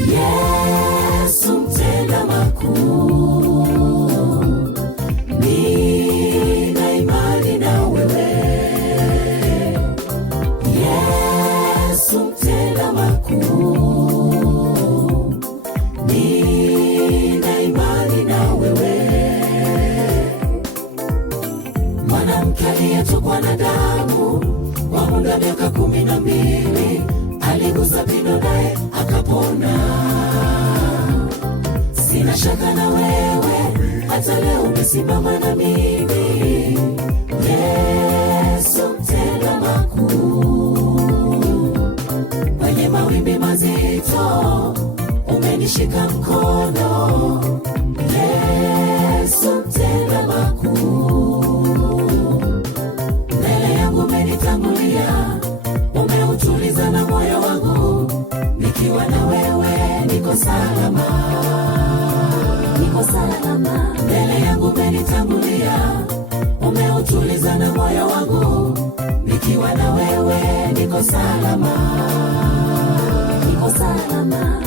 Yesu mtenda makuu, nina imani na wewe. Yesu mtenda makuu, nina imani na wewe. Mwanamke aliyetokwa na damu kwa muda wa miaka 12 aligusa pindo naye akapona. Sina shaka na wewe, hata leo umesimama na mimi. Yesu mtenda makuu, kwenye mawimbi mazito umenishika mkono. Yesu mtenda makuu, mbele yangu umenitangulia, umeutuliza na moyo wangu. Nikiwa na wewe niko salama, niko salama. Mbele yangu umenitangulia, umeutuliza na moyo wangu. Nikiwa na wewe niko salama, niko salama.